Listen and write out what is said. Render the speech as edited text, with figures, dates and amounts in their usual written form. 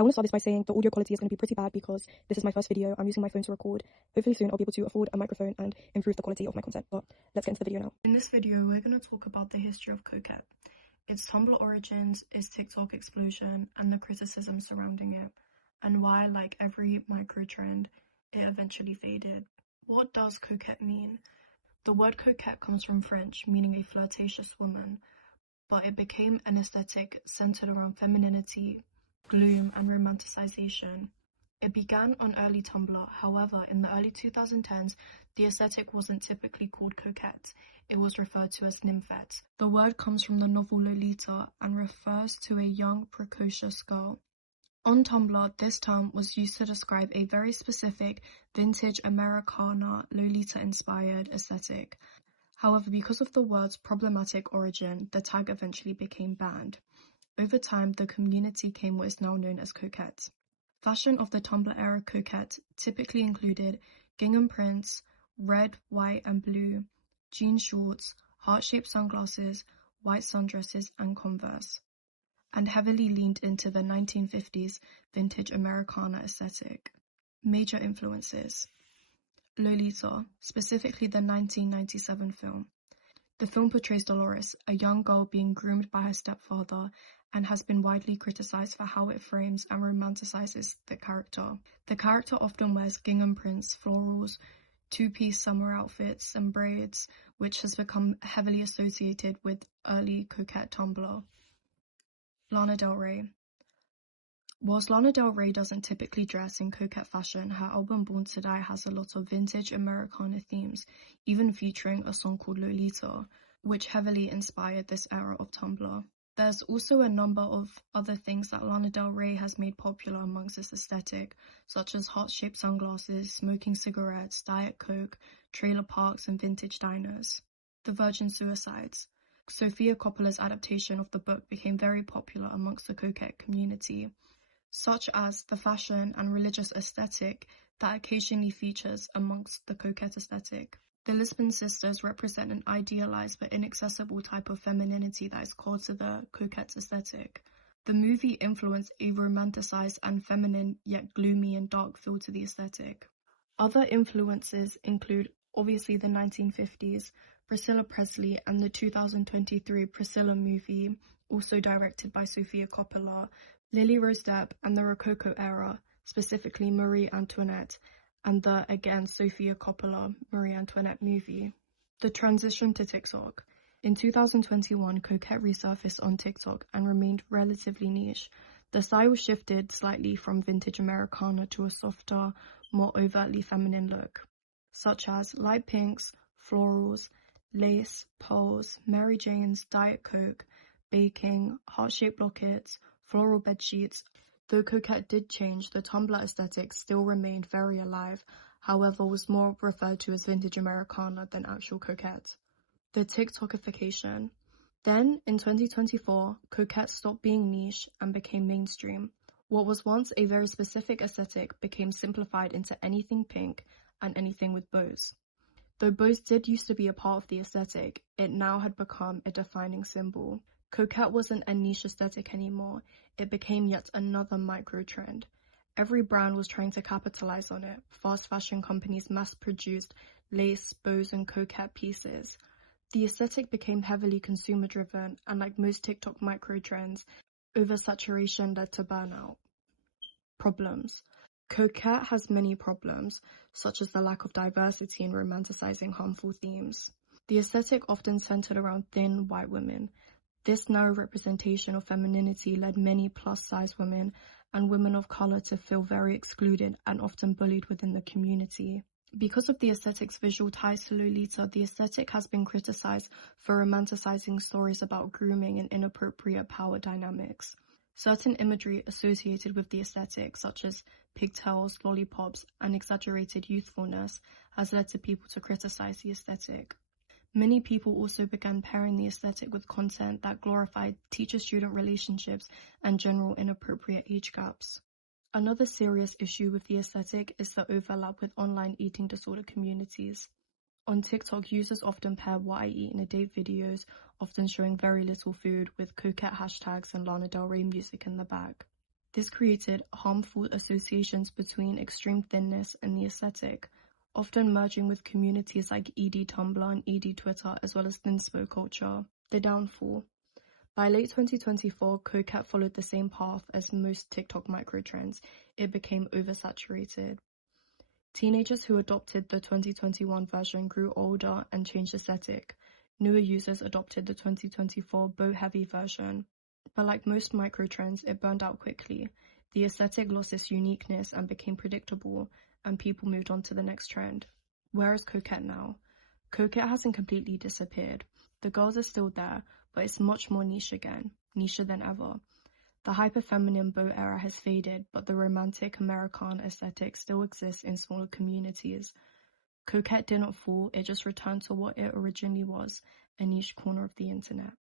I want to start this by saying the audio quality is going to be pretty bad because this is my first video. I'm using my phone to record. Hopefully soon I'll be able to afford a microphone and improve the quality of my content, but let's get into the video now. In this video, we're going to talk about the history of coquette, its Tumblr origins, its TikTok explosion, and the criticism surrounding it, and why, like every micro trend, it eventually faded. What does coquette mean? The word coquette comes from French, meaning a flirtatious woman, but it became an aesthetic centered around femininity, gloom, and romanticization. It began on early Tumblr. However, in the early 2010s, the aesthetic wasn't typically called coquette. It was referred to as nymphette. The word comes from the novel Lolita and refers to a young, precocious girl. On Tumblr, this term was used to describe a very specific, vintage Americana, Lolita-inspired aesthetic. However, because of the word's problematic origin, the tag eventually became banned. Over time, the community came what is now known as coquette. Fashion of the Tumblr era coquette typically included gingham prints, red, white, and blue, jean shorts, heart-shaped sunglasses, white sundresses, and Converse, and heavily leaned into the 1950s vintage Americana aesthetic. Major influences: Lolita, specifically the 1997 film. The film portrays Dolores, a young girl being groomed by her stepfather, and has been widely criticized for how it frames and romanticizes the character. The character often wears gingham prints, florals, two-piece summer outfits, and braids, which has become heavily associated with early coquette Tumblr. Lana Del Rey. Whilst Lana Del Rey doesn't typically dress in coquette fashion, her album Born to Die has a lot of vintage Americana themes, even featuring a song called Lolita, which heavily inspired this era of Tumblr. There's also a number of other things that Lana Del Rey has made popular amongst this aesthetic, such as heart-shaped sunglasses, smoking cigarettes, Diet Coke, trailer parks, and vintage diners. The Virgin Suicides. Sofia Coppola's adaptation of the book became very popular amongst the coquette community, such as the fashion and religious aesthetic that occasionally features amongst the coquette aesthetic. The Lisbon sisters represent an idealized but inaccessible type of femininity that is core to the coquette aesthetic. The movie influenced a romanticized and feminine yet gloomy and dark feel to the aesthetic. Other influences include obviously the 1950s, Priscilla Presley, and the 2023 Priscilla movie, also directed by Sofia Coppola, Lily Rose Depp, and the Rococo era, specifically Marie Antoinette, and the, again, Sofia Coppola Marie Antoinette movie. The transition to TikTok. In 2021, coquette resurfaced on TikTok and remained relatively niche. The style shifted slightly from vintage Americana to a softer, more overtly feminine look, such as light pinks, florals, lace, pearls, Mary Janes, Diet Coke, baking, heart-shaped lockets, floral bedsheets. Though coquette did change, the Tumblr aesthetic still remained very alive, however was more referred to as vintage Americana than actual coquette. The TikTokification. Then, in 2024, coquette stopped being niche and became mainstream. What was once a very specific aesthetic became simplified into anything pink and anything with bows. Though bows did used to be a part of the aesthetic, it now had become a defining symbol. Coquette wasn't a niche aesthetic anymore, it became yet another micro-trend. Every brand was trying to capitalize on it. Fast fashion companies mass-produced lace, bows, and coquette pieces. The aesthetic became heavily consumer-driven, and like most TikTok micro-trends, oversaturation led to burnout. Problems. Coquette has many problems, such as the lack of diversity in romanticizing harmful themes. The aesthetic often centered around thin, white women. This narrow representation of femininity led many plus-size women and women of color to feel very excluded and often bullied within the community. Because of the aesthetic's visual ties to Lolita, the aesthetic has been criticized for romanticizing stories about grooming and inappropriate power dynamics. Certain imagery associated with the aesthetic, such as pigtails, lollipops, and exaggerated youthfulness, has led to people to criticize the aesthetic. Many people also began pairing the aesthetic with content that glorified teacher-student relationships and general inappropriate age gaps. Another serious issue with the aesthetic is the overlap with online eating disorder communities. On TikTok, users often pair what I eat in a date videos, often showing very little food, with coquette hashtags and Lana Del Rey music in the back. This created harmful associations between extreme thinness and the aesthetic, often merging with communities like ED Tumblr and ED Twitter, as well as thinspo culture. The downfall. By late 2024, coquette followed the same path as most TikTok microtrends. It became oversaturated. Teenagers who adopted the 2021 version grew older and changed aesthetic. Newer users adopted the 2024 boat-heavy version. But like most microtrends, it burned out quickly. The aesthetic lost its uniqueness and became predictable, and people moved on to the next trend. Where is coquette now? Coquette hasn't completely disappeared. The girls are still there, but it's much more niche again, nicher than ever. The hyper-feminine boat era has faded, but the romantic Americana aesthetic still exists in smaller communities. Coquette didn't fall, it just returned to what it originally was, a niche corner of the internet.